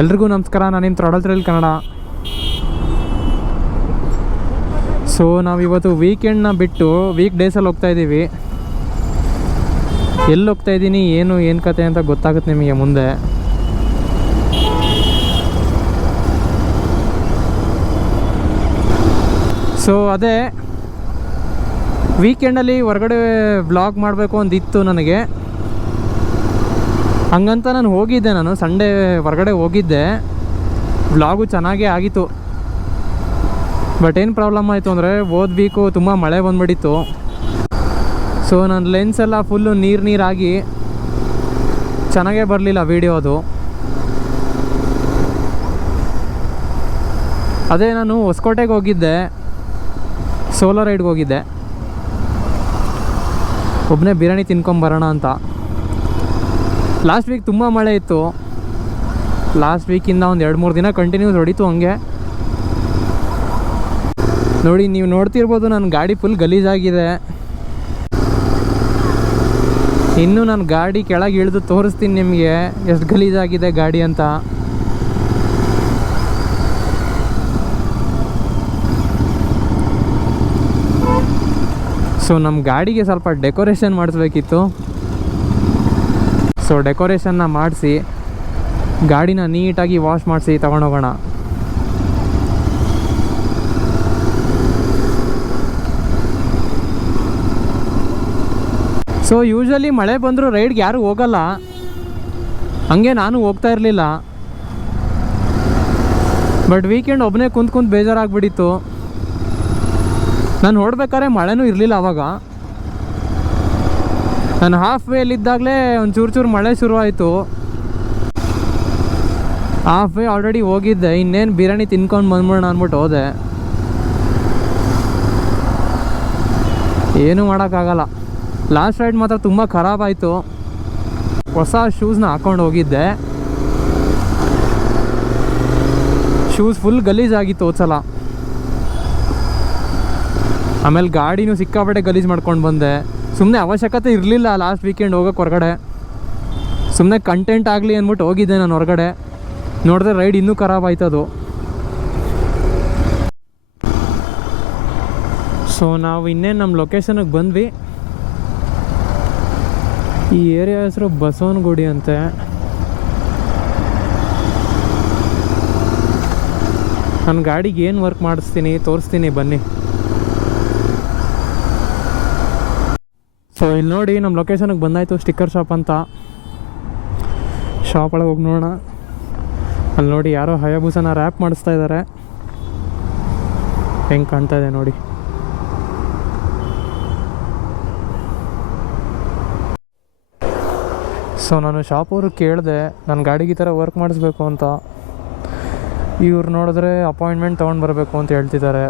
ಎಲ್ರಿಗೂ ನಮಸ್ಕಾರ. ನಾನು ನಿಮ್ಮ ಥ್ರಾಡಲ್ ಕನ್ನಡ. ಸೊ ನಾವಿವತ್ತು ವೀಕೆಂಡ್ನ ಬಿಟ್ಟು ವೀಕ್ ಡೇಸಲ್ಲಿ ಹೋಗ್ತಾಯಿದ್ದೀವಿ. ಎಲ್ಲಿ ಹೋಗ್ತಾಯಿದ್ದೀನಿ, ಏನು ಕತೆ ಅಂತ ಗೊತ್ತಾಗುತ್ತೆ ನಿಮಗೆ ಮುಂದೆ. ಸೊ ಅದೇ ವೀಕೆಂಡಲ್ಲಿ ಹೊರಗಡೆ ವ್ಲಾಗ್ ಮಾಡಬೇಕು ಅಂದಿತ್ತು ನನಗೆ. ಹಂಗಂತ ನಾನು ಹೋಗಿದ್ದೆ. ನಾನು ಸಂಡೇ ಹೊರಗಡೆ ಹೋಗಿದ್ದೆ. ವ್ಲಾಗು ಚೆನ್ನಾಗೇ ಆಗಿತ್ತು. ಬಟ್ ಏನು ಪ್ರಾಬ್ಲಮ್ ಆಯಿತು ಅಂದರೆ ಹೋದ ವೀಕು ತುಂಬ ಮಳೆ ಬಂದುಬಿಟ್ಟಿತ್ತು. ಸೊ ನನ್ನ ಲೆನ್ಸ್ ಎಲ್ಲ ಫುಲ್ಲು ನೀರಾಗಿ ಚೆನ್ನಾಗೇ ಬರಲಿಲ್ಲ ವೀಡಿಯೋ ಅದು. ಅದೇ ನಾನು ಹೊಸಕೋಟೆಗೆ ಹೋಗಿದ್ದೆ, ಸೋಲೋ ರೈಡ್ಗೆ ಹೋಗಿದ್ದೆ. ಒಬ್ಬನೇ ಬಿರಿಯಾನಿ ತಿನ್ಕೊಂಬರೋಣ ಅಂತ. ಲಾಸ್ಟ್ ವೀಕ್ ತುಂಬ ಮಳೆ ಇತ್ತು. ಲಾಸ್ಟ್ ವೀಕಿಂದ ಒಂದು 2-3 ದಿನ ಕಂಟಿನ್ಯೂಸ್ ಹೊಡಿತು ಹಂಗೆ. ನೋಡಿ, ನೀವು ನೋಡ್ತಿರ್ಬೋದು ನನ್ನ ಗಾಡಿ ಫುಲ್ ಗಲೀಜಾಗಿದೆ. ಇನ್ನೂ ನಾನು ಗಾಡಿ ಕೆಳಗೆ ಇಳಿದು ತೋರಿಸ್ತೀನಿ ನಿಮಗೆ ಎಷ್ಟು ಗಲೀಜಾಗಿದೆ ಗಾಡಿ ಅಂತ. ಸೊ ನಮ್ಮ ಗಾಡಿಗೆ ಸ್ವಲ್ಪ ಡೆಕೋರೇಷನ್ ಮಾಡಿಸ್ಬೇಕಿತ್ತು. ಸೊ ಡೆಕೋರೇಷನ್ನ ಮಾಡಿಸಿ ಗಾಡಿನ ನೀಟಾಗಿ ವಾಶ್ ಮಾಡಿಸಿ ತಗೊಂಡೋಗೋಣ. ಸೊ ಯೂಶ್ವಲಿ ಮಳೆ ಬಂದರೂ ರೈಡ್ಗೆ ಯಾರೂ ಹೋಗಲ್ಲ. ಹಂಗೆ ನಾನು ಹೋಗ್ತಾ ಇರಲಿಲ್ಲ. ಬಟ್ ವೀಕೆಂಡ್ ಒಬ್ಬನೇ ಕುಂತ್ಕೊಂಡು ಬೇಜಾರಾಗ್ಬಿಟ್ಟಿತ್ತು. ನಾನು ಹೊರಡ್ಬೇಕಾದ್ರೆ ಮಳೆನೂ ಇರಲಿಲ್ಲ ಆವಾಗ. ನಾನು ಹಾಫ್ ವೇಲಿದ್ದಾಗಲೇ ಒಂದು ಚೂರು ಮಳೆ ಶುರುವಾಯಿತು. ಹಾಫ್ ವೇ ಆಲ್ರೆಡಿ ಹೋಗಿದ್ದೆ. ಇನ್ನೇನು ಬಿರಿಯಾನಿ ತಿನ್ಕೊಂಡು ಬಂದ್ಬಿಡೋಣ ಅಂದ್ಬಿಟ್ಟು ಹೋದೆ. ಏನೂ ಮಾಡೋಕ್ಕಾಗಲ್ಲ. ಲಾಸ್ಟ್ ರೈಡ್ ಮಾತ್ರ ತುಂಬ ಖರಾಬಾಯಿತು. ಹೊಸ ಶೂಸ್ನ ಹಾಕ್ಕೊಂಡು ಹೋಗಿದ್ದೆ. ಶೂಸ್ ಫುಲ್ ಗಲೀಜಾಗಿತ್ತು ಹೋದ್ಸಲ. ಆಮೇಲೆ ಗಾಡಿನೂ ಸಿಕ್ಕಾಪಟ್ಟೆ ಗಲೀಜು ಮಾಡ್ಕೊಂಡು ಬಂದೆ. ಸುಮ್ಮನೆ ಅವಶ್ಯಕತೆ ಇರಲಿಲ್ಲ ಲಾಸ್ಟ್ ವೀಕೆಂಡ್ ಹೋಗೋಕ್ಕೆ ಹೊರಗಡೆ. ಸುಮ್ಮನೆ ಕಂಟೆಂಟ್ ಆಗಲಿ ಅಂದ್ಬಿಟ್ಟು ಹೋಗಿದ್ದೆ ನಾನು ಹೊರಗಡೆ. ನೋಡಿದ್ರೆ ರೈಡ್ ಇನ್ನೂ ಖರಾಬಾಯ್ತದು. ಸೊ ನಾವು ಇನ್ನೇನು ನಮ್ಮ ಲೊಕೇಶನಿಗೆ ಬಂದ್ವಿ. ಈ ಏರಿಯಾ ಹೆಸರು ಬಸವನಗುಡಿ ಅಂತೆ. ನನ್ನ ಗಾಡಿಗೆ ಏನು ವರ್ಕ್ ಮಾಡಿಸ್ತೀನಿ ತೋರಿಸ್ತೀನಿ ಬನ್ನಿ. ಸೊ ಇಲ್ಲಿ ನೋಡಿ, ನಮ್ಮ ಲೊಕೇಶನಿಗೆ ಬಂದಾಯಿತು. ಸ್ಟಿಕ್ಕರ್ ಶಾಪ್ ಅಂತ. ಶಾಪ್ ಒಳಗೆ ಹೋಗಿ ನೋಡೋಣ. ಅಲ್ಲಿ ನೋಡಿ, ಯಾರೋ ಹಯಾಬೂಸನ ರ್ಯಾಪ್ ಮಾಡಿಸ್ತಾ ಇದ್ದಾರೆ. ಹೆಂಗೆ ಕಾಣ್ತಾ ಇದೆ ನೋಡಿ. ಸೊ ನಾನು ಶಾಪ್ ಅವ್ರಿಗೆ ಕೇಳಿದೆ ನನ್ನ ಗಾಡಿಗೆ ಈ ಥರ ವರ್ಕ್ ಮಾಡಿಸ್ಬೇಕು ಅಂತ. ಇವ್ರು ನೋಡಿದ್ರೆ ಅಪಾಯಿಂಟ್ಮೆಂಟ್ ತೊಗೊಂಡು ಬರಬೇಕು ಅಂತ ಹೇಳ್ತಿದ್ದಾರೆ.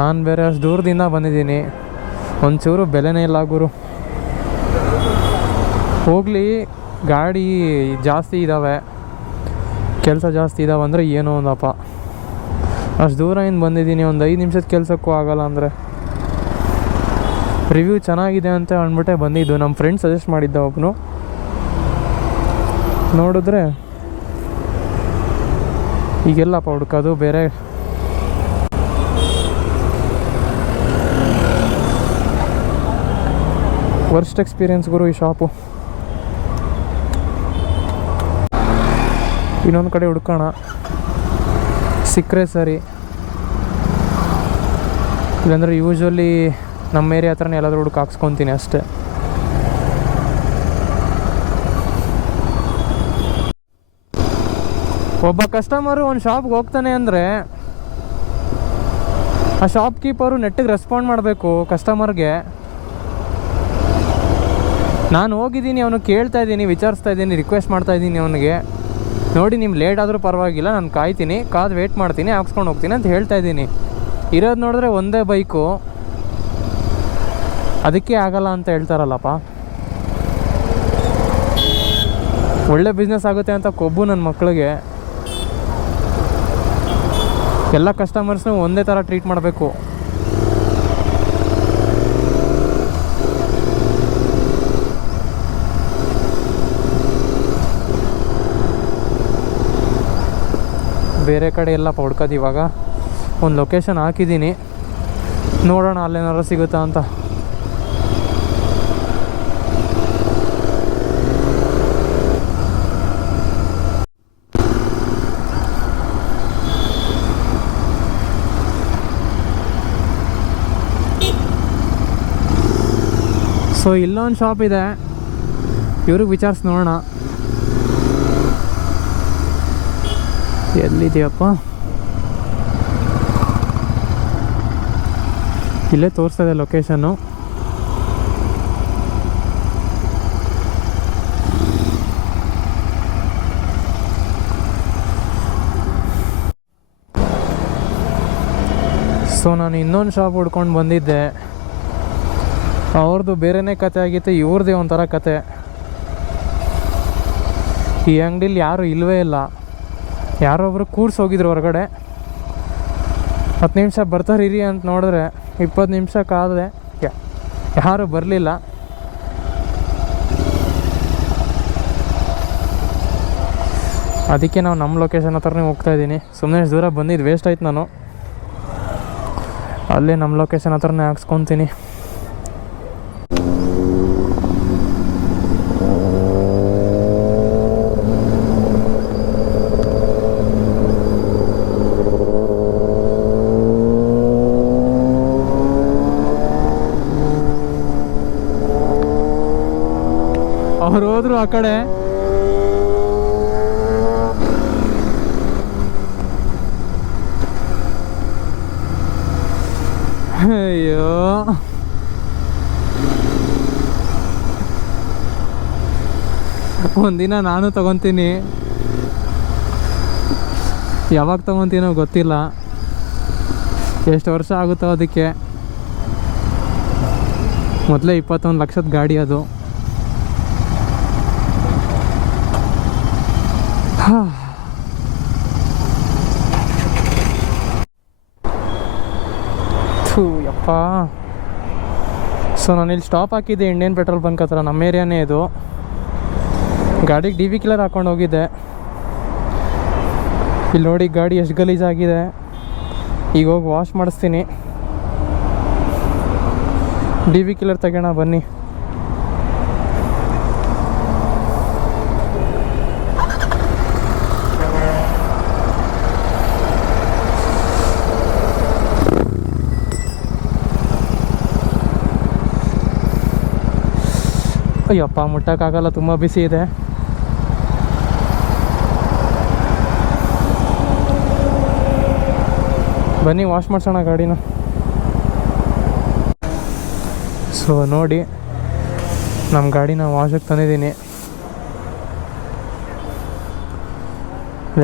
ನಾನು ಬೇರೆ ಅಷ್ಟು ದೂರದಿಂದ ಬಂದಿದ್ದೀನಿ. ಒಂಚೂರು ಬೆಲೆನೇ ಇಲ್ಲ ಗುರು. ಹೋಗಲಿ, ಗಾಡಿ ಜಾಸ್ತಿ ಇದ್ದಾವೆ, ಕೆಲಸ ಜಾಸ್ತಿ ಇದ್ದಾವೆ ಅಂದರೆ ಏನೋ ಒಂದಪ್ಪ. ಅಷ್ಟು ದೂರದಿಂದ ಬಂದಿದ್ದೀನಿ. ಒಂದು 5 ನಿಮಿಷದ ಕೆಲಸಕ್ಕೂ ಆಗಲ್ಲ ಅಂದರೆ. ರಿವ್ಯೂ ಚೆನ್ನಾಗಿದೆ ಅಂತ ಅಂದ್ಬಿಟ್ಟೆ ಬಂದಿದ್ದು. ನಮ್ಮ ಫ್ರೆಂಡ್ ಸಜೆಸ್ಟ್ ಮಾಡಿದ್ದ ಒಬ್ಬನು. ನೋಡಿದ್ರೆ ಈಗೆಲ್ಲಪ್ಪ ಹುಡ್ಕೋದು ಬೇರೆ. ವರ್ಸ್ಟ್ ಎಕ್ಸ್ಪೀರಿಯನ್ಸ್ ಗುರು ಈ ಶಾಪು. ಇನ್ನೊಂದು ಕಡೆ ಹುಡ್ಕೋಣ, ಸಿಕ್ಕರೆ ಸರಿ. ಇಲ್ಲಾಂದರೆ ಯೂಶ್ವಲಿ ನಮ್ಮ ಏರಿಯಾ ಹತ್ರನೇ ಎಲ್ಲಾದರೂ ಹುಡುಕಿ ಹಾಕ್ಸ್ಕೊತೀನಿ ಅಷ್ಟೇ. ಒಬ್ಬ ಕಸ್ಟಮರು ಒಂದು ಶಾಪ್ಗೆ ಹೋಗ್ತಾನೆ ಅಂದರೆ ಆ ಶಾಪ್ ಕೀಪರು ನೆಟ್ಟಿಗೆ ರೆಸ್ಪಾಂಡ್ ಮಾಡಬೇಕು ಕಸ್ಟಮರ್ಗೆ. ನಾನು ಹೋಗಿದ್ದೀನಿ, ಅವನು ಕೇಳ್ತಾ ಇದ್ದೀನಿ, ವಿಚಾರಿಸ್ತಾ ಇದ್ದೀನಿ, ರಿಕ್ವೆಸ್ಟ್ ಮಾಡ್ತಾ ಇದ್ದೀನಿ ಅವನಿಗೆ. ನೋಡಿ, ನಿಮ್ಮ ಲೇಟ್ ಆದರೂ ಪರವಾಗಿಲ್ಲ, ನಾನು ಕಾಯ್ತೀನಿ, ಕಾದು ವೇಟ್ ಮಾಡ್ತೀನಿ, ಹಾಕ್ಸ್ಕೊಂಡು ಹೋಗ್ತೀನಿ ಅಂತ ಹೇಳ್ತಾ ಇದ್ದೀನಿ. ಇರೋದು ನೋಡಿದ್ರೆ ಒಂದೇ ಬೈಕು, ಅದಕ್ಕೆ ಆಗಲ್ಲ ಅಂತ ಹೇಳ್ತಾರಲ್ಲಪ್ಪ. ಒಳ್ಳೆ ಬಿಸ್ನೆಸ್ ಆಗುತ್ತೆ ಅಂತ ಕೊಬ್ಬು ನನ್ನ ಮಕ್ಕಳಿಗೆ. ಎಲ್ಲ ಕಸ್ಟಮರ್ಸ್ನೂ ಒಂದೇ ಥರ ಟ್ರೀಟ್ ಮಾಡಬೇಕು. ಬೇರೆ ಕಡೆ ಎಲ್ಲ ಹುಡ್ಕೋದು. ಇವಾಗ ಒಂದು ಲೊಕೇಶನ್ ಹಾಕಿದ್ದೀನಿ, ನೋಡೋಣ ಅಲ್ಲೇನಾದ್ರು ಸಿಗುತ್ತಾ ಅಂತ. ಸೊ ಇಲ್ಲೊಂದು ಶಾಪ್ ಇದೆ, ಇವ್ರಿಗೆ ವಿಚಾರಿಸಿ ನೋಡೋಣ ಎಲ್ಲಿದೆಯಪ್ಪ. ಇಲ್ಲೇ ತೋರಿಸ್ತದೆ ಲೊಕೇಶನ್ನು. ಸೊ ನಾನು ಇನ್ನೊಂದು ಶಾಪ್ ಹುಡ್ಕೊಂಡು ಬಂದಿದ್ದೆ, ಅವ್ರದ್ದು ಬೇರೆಯೇ ಕತೆ ಆಗಿತ್ತು, ಇವ್ರದ್ದೇ ಒಂಥರ ಕತೆ. ಈ ಅಂಗಡೀಲಿ ಯಾರೂ ಇಲ್ಲವೇ ಇಲ್ಲ, ಯಾರೊಬ್ಬರು ಕೂರ್ಸೋಗಿದ್ರು ಹೊರಗಡೆ. 10 ನಿಮಿಷ ಬರ್ತಾರೆ ಇರಿ ಅಂತ ನೋಡಿದ್ರೆ 20 ನಿಮಿಷ ಕಾದೆ, ಯಾರೂ ಬರಲಿಲ್ಲ. ಅದಕ್ಕೆ ನಾವು ನಮ್ಮ ಲೊಕೇಶನ್ ಹತ್ರನೇ ಹೋಗ್ತಾಯಿದ್ದೀನಿ. ಸುಮ್ಮನೆ ದೂರ ಬಂದಿದ್ದು ವೇಸ್ಟ್ ಆಯ್ತು. ನಾನು ಅಲ್ಲೇ ನಮ್ಮ ಲೊಕೇಶನ್ ಹತ್ರನೇ ಹಾಕ್ಸ್ಕೊತೀನಿ. ಅವ್ರು ಹೋದ್ರು ಆ ಕಡೆ. ಅಯ್ಯೋ, ಒಂದಿನ ನಾನು ತಗೊತೀನಿ, ಯಾವಾಗ ತಗೊತೀನೋ ಗೊತ್ತಿಲ್ಲ, ಎಷ್ಟು ವರ್ಷ ಆಗುತ್ತೋ ಅದಕ್ಕೆ. ಮೊದಲೇ 21 ಲಕ್ಷದ ಗಾಡಿ ಅದು. ಯಪ್ಪ. ಸೊ ನಾನಿಲ್ಲಿ ಸ್ಟಾಪ್ ಹಾಕಿದ್ದೆ ಇಂಡಿಯನ್ ಪೆಟ್ರೋಲ್ ಬಂಕ್ ಹತ್ರ, ನಮ್ಮ ಏರಿಯಾನೇ ಇದು. ಗಾಡಿಗೆ DV ಕಿಲ್ಲರ್ ಹಾಕ್ಕೊಂಡು ಹೋಗಿದ್ದೆ. ಇಲ್ಲಿ ನೋಡಿ ಗಾಡಿ ಎಷ್ಟು ಗಲೀಜಾಗಿದೆ. ಈಗ ಹೋಗಿ ವಾಶ್ ಮಾಡಿಸ್ತೀನಿ. DV ಕಿಲ್ಲರ್ ತೆಗೋಣ ಬನ್ನಿ. ಅಯ್ಯಪ್ಪ, ಮುಟ್ಟಕ್ಕಾಗಲ್ಲ, ತುಂಬ ಬಿಸಿ ಇದೆ. ಬನ್ನಿ ವಾಶ್ ಮಾಡಿಸೋಣ ಗಾಡಿನ. ಸೊ ನೋಡಿ, ನಮ್ಮ ಗಾಡಿನ ವಾಶಕ್ಕೆ ತಂದಿದ್ದೀನಿ.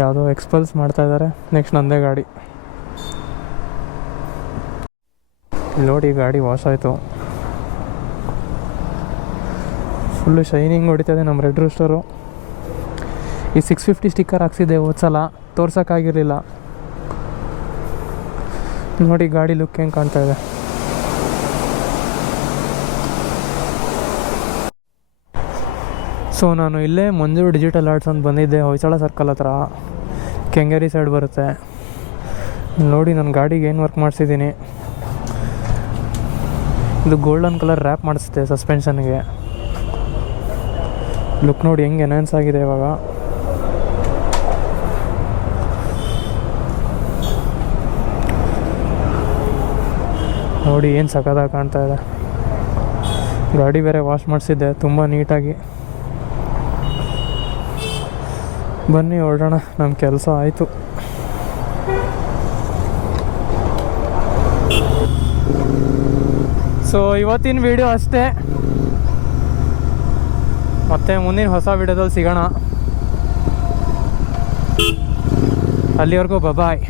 ಯಾವುದೋ ಎಕ್ಸ್ಪಲ್ಸ್ ಮಾಡ್ತಾಯಿದ್ದಾರೆ. ನೆಕ್ಸ್ಟ್ ನಂದೇ ಗಾಡಿ. ನೋಡಿ ಗಾಡಿ ವಾಶ್ ಆಯಿತು, ಫುಲ್ಲು ಶೈನಿಂಗ್ ಹೊಡಿತದೆ. ನಮ್ಮ ರೆಡ್ ರೂಸ್ಟರು ಈ 650 ಸ್ಟಿಕ್ಕರ್ ಹಾಕ್ಸಿದ್ದೆ ಹೋದ ಸಲ, ತೋರ್ಸೋಕ್ಕಾಗಿರಲಿಲ್ಲ. ನೋಡಿ ಗಾಡಿ ಲುಕ್ ಹೆಂಗೆ ಕಾಣ್ತಾ ಇದೆ. ಸೊ ನಾನು ಇಲ್ಲೇ ಮಂಜು ಡಿಜಿಟಲ್ ಆರ್ಟ್ಸ್ ಅಂತ ಬಂದಿದ್ದೆ, ಹೊಯ್ಸಳ ಸರ್ಕಲ್ ಹತ್ರ, ಕೆಂಗೇರಿ ಸೈಡ್ ಬರುತ್ತೆ. ನೋಡಿ ನನ್ನ ಗಾಡಿಗೆ ಏನು ವರ್ಕ್ ಮಾಡಿಸಿದ್ದೀನಿ. ಇದು ಗೋಲ್ಡನ್ ಕಲರ್ ರ್ಯಾಪ್ ಮಾಡಿಸುತ್ತೆ ಸಸ್ಪೆನ್ಷನ್ಗೆ. ಲುಕ್ ನೋಡಿ ಹೆಂಗೆ ಎನ್ಹಾನ್ಸ್ ಆಗಿದೆ ಇವಾಗ. ನೋಡಿ ಏನು ಸಖತ್ತಾಗಿ ಕಾಣ್ತಾ ಇದೆ. ಗಾಡಿ ಬೇರೆ ವಾಶ್ ಮಾಡಿಸಿದ್ದೆ ತುಂಬ ನೀಟಾಗಿ. ಬನ್ನಿ ಹೊರಡೋಣ, ನಮ್ಮ ಕೆಲಸ ಆಯಿತು. ಸೊ ಇವತ್ತಿನ ವಿಡಿಯೋ ಅಷ್ಟೇ, ಮತ್ತೆ ಮುಂದಿನ ಹೊಸ ವಿಡಿಯೋದಲ್ಲಿ ಸಿಗೋಣ. ಅಲ್ಲಿವರೆಗೂ ಬಾಯ್.